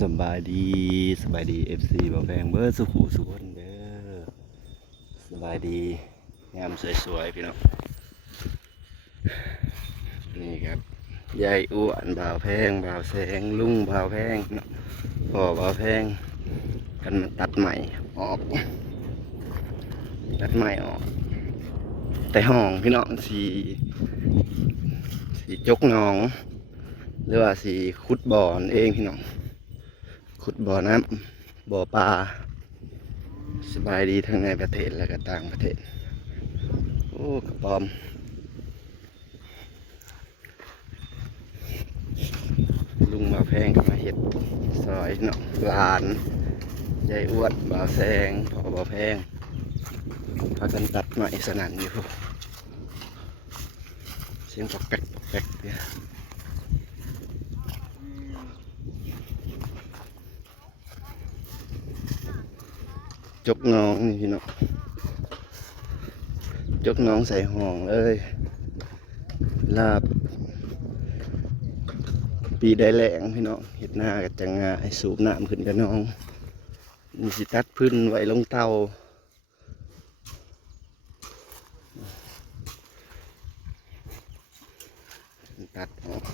สบายดีสบายดีเอฟซีบ่แบงเบอร์สุขุสุขนเด้อสบายดีงามสวยๆพี่น้องนี่ครับยายอ้วนบ่าวแพงบ่าวแสงลุงบ่าวแพงพ่อบ่าวแพงกันมาตัดใหม่ออก ตัดใหม่ออก แต่ห้องพี่น้องสีสีจกน้อง หรือว่าสีขุดบ่อนเองพี่น้อง ขุดบ่อน้ำบ่อปลาสบายดีทั้งในประเทศและก็ต่างประเทศ โอ้กระปอมลุงมาแพงก็มาเห็ดซอยเนาะหลานยายอ้วนบ่าวแซงพอบ่าวแพงพากันตัดไม้สนั่นอยู่เสียงปอกแป๊กปอกแป๊กเนี่ย จกน้องนี่พี่น้องจกน้องใส่ห่องเลย ลาบ ปีได้แหลงพี่น้องเห็ดหน้ากับจังงาสูบน้ำขึ้นกับน้องมีสิตัดพื้นไว้ลงเตาตัดออก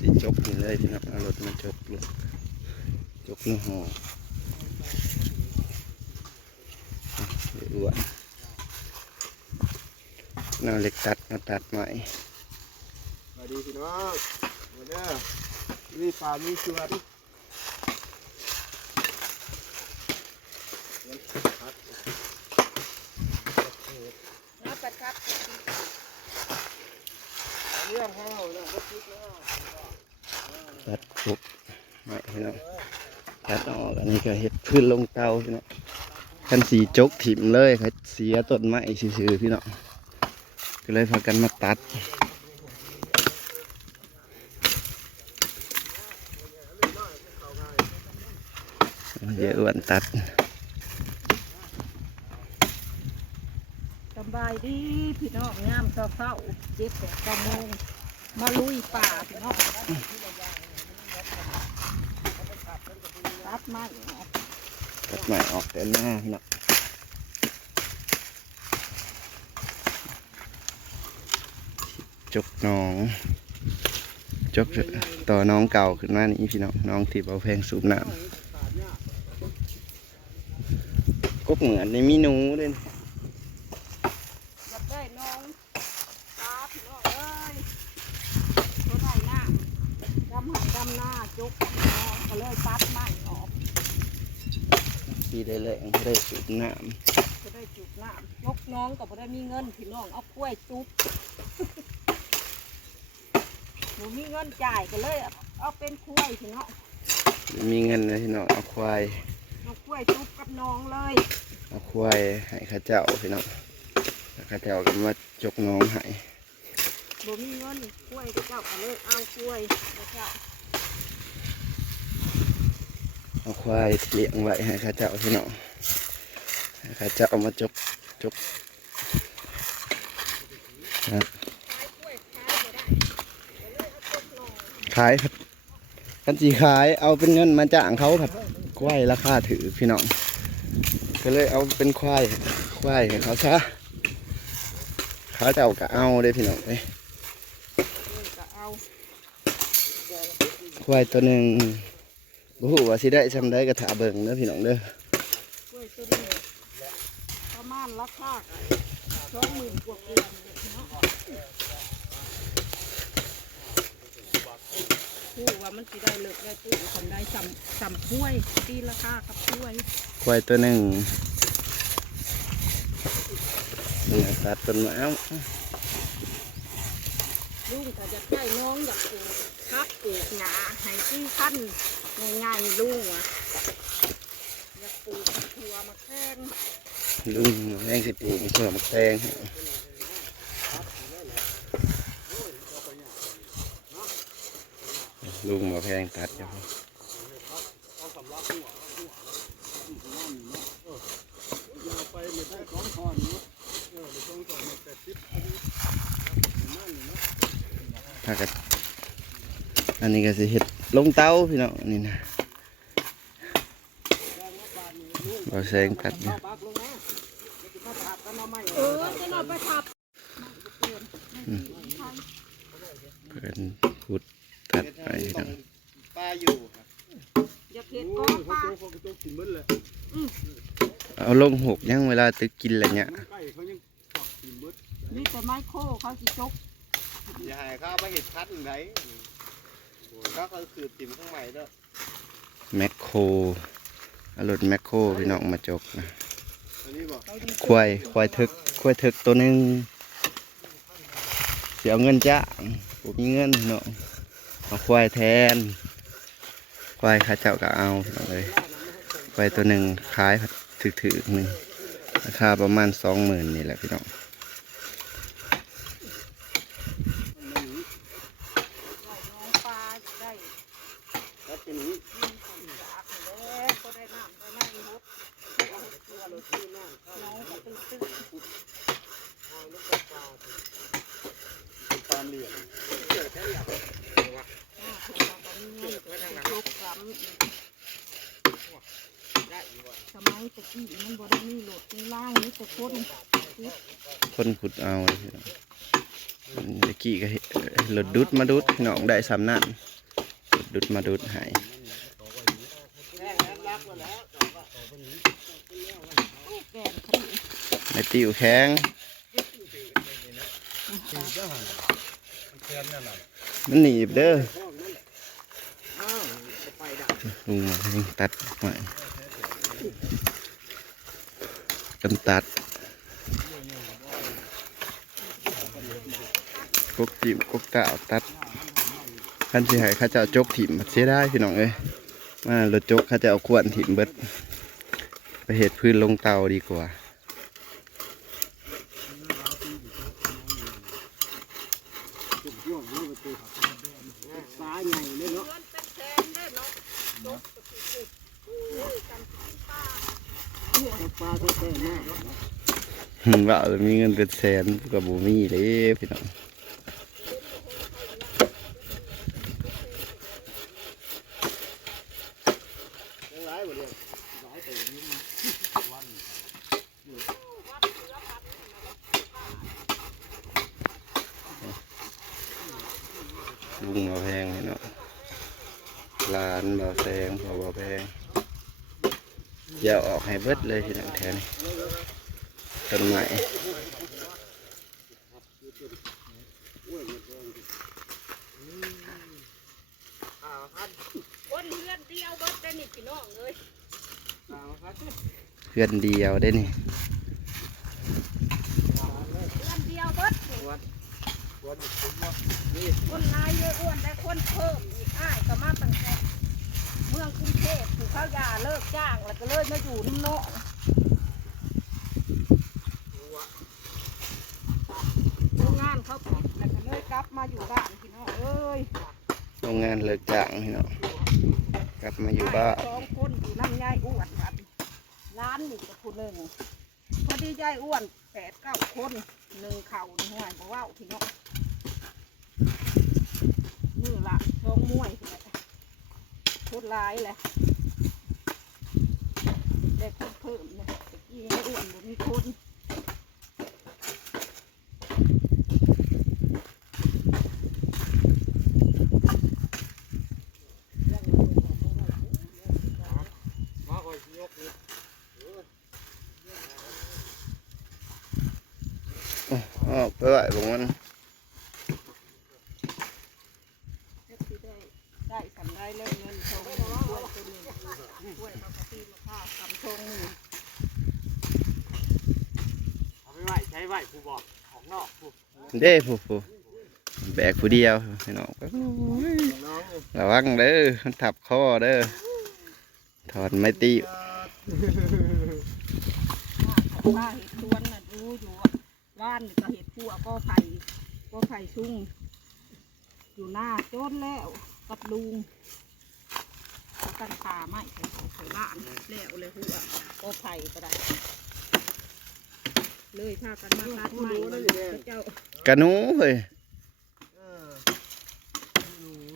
ที่ จกนี่เลยพี่น้องเอารถมาจกเลยจกนี่ห่ออ้วนน้าเล็กตัดมาตัดใหม่สวัสดีพี่น้องมาเด้อมีป่ามีสวนรับประทับเรื่องให้เราเนี่ยก็คิดแล้ว ตัดปุบใหม่พี่น้องตัดออกอันนี้ก็เห็ดพื้นลงเตาพี่น้องคันสีจกถิ่มเลยครับเสียต้นไม้ซื่อๆพี่น้องก็เลยพากันมาตัดเยอ้วนตัดสบายดีพี่น้องงามเศร้าๆเจ็บแต่กระโมงมาลุยป่าพี่น้อง รับไม้ออกตัดใหม่ออกแต่หน้าพี่น้องจกน้องจกต่อน้องเก่าขึ้นมานี่พี่น้องน้องที่เอาแพงสูบน้ำก็เหมือนในมีนูเลยนะ อยากได้น้องตาพี่น้องเอ้ยตัวไหนหน้าดำหันดำหน้าจุกน้องก็เลยตัดไม้ออก ปีได้แรงได้สูบน้จะได้จุกน้ำยกน้องก็บ่ได้มีเงินพี่น้องเอากล้วยจุบหนูมีเงินจ่ายก็เลย เอาเป็นกล้วยพี่น้องำมีเงินเลยพี่น้องเอาควายเอากล้วยจุบกับน้องเลยเอาควายให้ข้าเจ้าพี่น้องแล้วข้าเจ้าก็มาจกน้องให้บ่มีเงินกล้วยก็เจ้าก็เลยเอากล้วยแล้วก็ เอาควายเลี้ยงไว้ให้ข้าเจ้าพี่น้องให้ข้าเจ้ามาจกจกนะขายกล้วยขายบ่ได้ก็เลยเอาจกน้องขายครับคันจีขายเอาเป็นเงินมาจ้างเขาครับควายราคาถือพี่น้องก็เลยเอาเป็นควายควายให้เขาซะเขาเจ้าก็เอาเลยพี่น้องเอ้ยเออก็เอาควายตัวหนึ่ง บ่ฮู้ว่าสิได้ซำได้ก็ถาเบิ่งเด้อพี่น้องเด้อกล้วยตัวนี้ประมาณราคาสองหมื่นกว่าเกือบเนาะผู้ว่ามันสิได้เลิกได้ตู้คนได้สำสำถ้วยตีราคากับถ้วยควายตัวหนึ่งนี่นะตัดต้นไม้เอาลุงถ้าจะใกล้น้องอยากปลูกพักปลูกหญ้าให้ที่ขั้น ง่ายๆลุงอะอยากปลูกถั่วมะแข้งลุงแรงสิปลูกเพื่อมักแตงลุงมาแพงตัดอยู่ไปไม่ได้ของทอนเนาะถ้ากันอันนี้ก็สิเห็ด ลงเตาพี่น้องนี่นะบ่แสงตัดเนี่ยเออจะนอนไปทับเพิ่นขุดตัดไปพี่น้องปลาอยู่ครับอย่าเข็ดก้อเขาปลาโจ๊กเขาโจ๊กกินมื้อเลยเอาลงหกยังเวลาตึกกินอะไรเนี่ยใกล้เขายังฝักกินมื้อนี่แต่ไม้โคเขาสิจกอย่าให้เขาเอาไปเห็ดคัดไหน ก็เขาคือติ่มข้างใหม่ด้วยแมคโครเอารถแมคโครพี่น้องมาจกนะอันนี้บอกเขาดีควายควายทึกควายทึกตัวหนึ่งเสียเงินจ้างผมมีเงินเนาะเอาควายแทน ควายข้าเจ้าก็เอาเอาเลยควายตัวหนึ่งขายถึกถึกๆหนึ่งราคาประมาณสองหมื่นนี่แหละพี่น้อง น้องปลาได้ แล้วเป็นนี้ ยินของจากแล้วก็ได้น้ำได้น้ำหมดเอาเกลือเลยคือน้องน้องก็ตึ้งตึ้ง เป็นปลาเหลี่ยม จกกำ สมัยตะกี้มันบ่ได้มีโหลดมีล่างนี่ต่คนคนขุดเอาตะกี้ก็เห็นรถดุดมาดุดน้องได้สำนั่นรถดุดมาดุดหายไม่ติวแข็งมันหนีบเด้อลุงมาตัดใหม่ กำตัดกกจิ๋วกกตะเอาตัดคันสิให้เข้าเจะเอาจกถิ่มเสียได้พี่น้องเอ้ยมารถจกข้าจะเอาขวานถิ่มเบิดไปเห็ดพื้นลงเตาดีกว่าปลาใหญ่เลยเนาะ เงินเป็นแสนได้เนาจกก็สิสิกันกินปลาปลาตัวแท้มากหึงว่ามีเงินเป็นแสนกับบูมี่เลยพี่น้องยังไรหมดเลยหลายตัวนี้วัน ลุงมาแพงพี่น้องร้านมาแพงพอมาแพงอ ย่าออกให้เบิดเลยพี่น้องแทนต้นไม้อ่าพัดคนเฮือนเดียวเบิดได้นี่พี่น้องเอ้ยอ่าพัดเพื่อนเดียวได้นี่เฮือนเดียวเบิดนี่วันวันผมว่านี่คนนายเยอะอ้วนได้คนเพิ่มอีกอ้ายก็มาตั้งแต่เมืองกรุงเทพถูกเขายาเลิกจ้างแล้วก็เลยมาอยู่น้ำเนาะโรงงานเขาปิดแล้วก็เลยกลับมาอยู่บ้านพี่น้องเอ้ยโรงงานเลิกจ้างพี่น้องกลับมาอยู่บ้านสองคนอยู่น้ำยายอ้วนครับร้านนี่กับคนหนึ่งพอดียายอ้วนแปดเก้าคนหนึ่งเข่าหนึ่งห้วยบอกว่าพี่น้องมือละช่องมวยพุ่นแหละพูด ร้ายแหละได้คนเพิ่มเนี่ยตะกี้ยายอ้วนบ่มีคนเออกว่ามาคอยยกนี่อ๋อไปไหวบางวัน เฮ็ดสิได้ได้สำได้เรื่องเงินทองเงินช่วยตัวหนึ่งช่วยเขาก็ตีราคาสำทงหนึ่ง เอาไปไหวใช้ไหวผู้ บอกของนอกผู้เด้ผู้ผู้แบกผู้เดียวพี่น้องระวังเด้อมันทับคอเด้อถอนไม่ตีป้าเห็ดสวนน่ะรู้อยู่ว่าบ้านก็เห็ดพัวก็ไผ่ก็ไผ่ชุ่งอยู่หน้าโจนแล้วกับลุงตั้งขาไม้ไผ่ไผ่บ้านแล้วเลยหัวก็ไผ่ก็ได้ เลยพากันมาตัดไม้เจ้ากระหนูเฮ้ย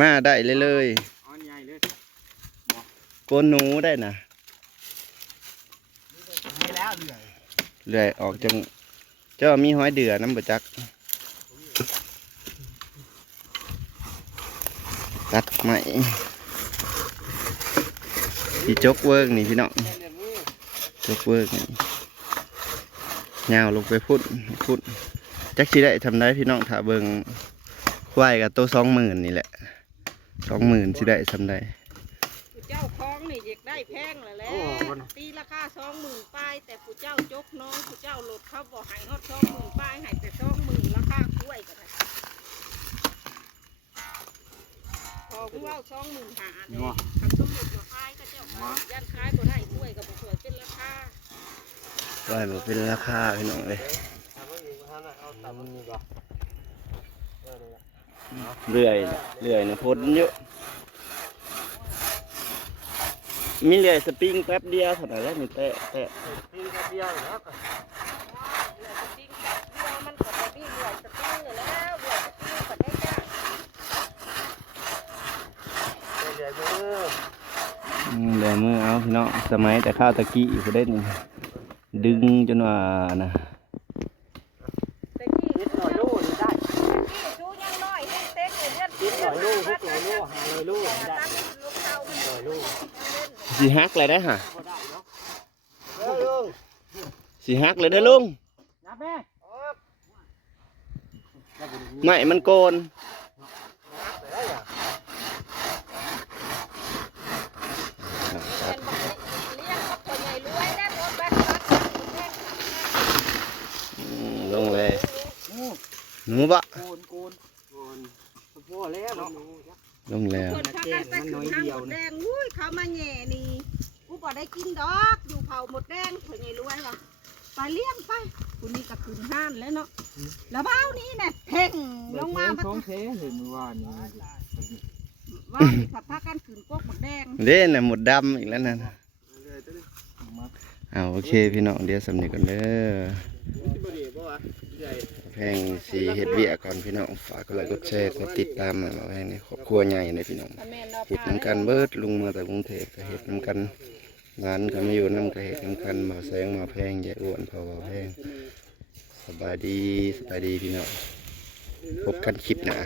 มาได้เลยเลยอ๋อใหญ่เลยโกนหนูได้นะมีแล้วเหนื่อยเลื่อยออกจังเจ้ามีห้อยเดือน้ำประจัก ตัดไหมที่จกเวิร์กนี่พี่น้องจกเวิร์กนี่ ยาวลงไปพุ่นพุ่นจักสิได้ทำได้พี่น้องถ้าเบิงควายกับตัวสองหมื่นนี่แหละสองหมื่นสิได้ทำได้ผู้เจ้าคล้องนี่อยากได้แพงแล้วแหละตีราคาสองหมื่นป้ายแต่ผู้เจ้าจกน้องผู้เจ้าลดเขาบอกให้ฮอดสองหมื่นป้ายให้แต่สองหมื่นราคากล้วยก็ได้พอผู้ว่าสองหมื่นหาเนี่ยคำสมมติว่าขายก็เจ้าขายย่านขายบ่ได้กล้วยก็บ่สวยเป็นราคา ควายมันเป็นราคาพี่น้องเลยทำให้อีกท่านเอาตับมันมีบ่เออเนี่ยเรื่อยเรื่อยนะพ้นเยอะมีเรื่อยสปริงแป๊บเดียวเท่านั้นแหละมีแตะแตะปีกระเดียวแล้วก็เหลือสปริงกับเรือมันก็บ่มีเหลือสปริงอยู่แล้วเหลือสปริงก็ได้จ้าเดี๋ยวมืออืมเดี๋ยวมือเอาพี่น้องสมัยแต่ข้าวตะกี้ก็ได้นี่ ดึงจนว่านะแต่กี้นิดหน่อยลูกนี่ได้กี้ชูยังน้อยเต้นเต้นอยู่เลื่อนนิดหน่อยลูกหกหน่อยลูกหาหน่อยลูกได้ตั้งลูกเต้ามันหน่อยลูกสีฮักเลยได้อฮะพอได้เนาะเออลุงสีฮักเลยได้อลุงนับแม่ไม่มันโกน ได้อะ เป็นบอกเลี้ยงกับคนใหญ่รวยได้หมดบ้านบ้านแม่ อืมลงเลย หนูบะโกนโกนโกนพ่อแล้วเนาะลงแล้วคนพากันไปถึงห้างหมดแดงอุ้ยเขามาแย่นี่กูบ่ได้กินดอกอยู่เผาหมดแดงคนใหญ่รวยวะไปเลี้ยงไปคุณนี่ก็ขึ้นห้านแล้วเนาะแล้วเบ้านี้เนี่ยเพ่งลงมาท้องเทเห็นว่านี่ว่านี่ขับพากันขึ้นกกหมดแดงเด้น่ะหมดดำอีกแล้วนั่นเอาโอเคพี่น้องเดี๋ยวสำนึกกันเด้อ แพงสีเห็ดเวียก่อนพี่น้องฝากกดไลค์กดแชร์กดติดตามมาแพงในครอบครัวใหญ่ในพี่น้องเห็ดน้ำกันเบิดลุงมาแต่กรุงเทพก็เห็ดน้ำกันงานก็ไม่อยู่น้ำก็เห็ดน้ำกันมาแสงมาแพงใหญ่อ้วนพอแพงสบายดีสบายดีพี่น้องพบกันคลิปหน้า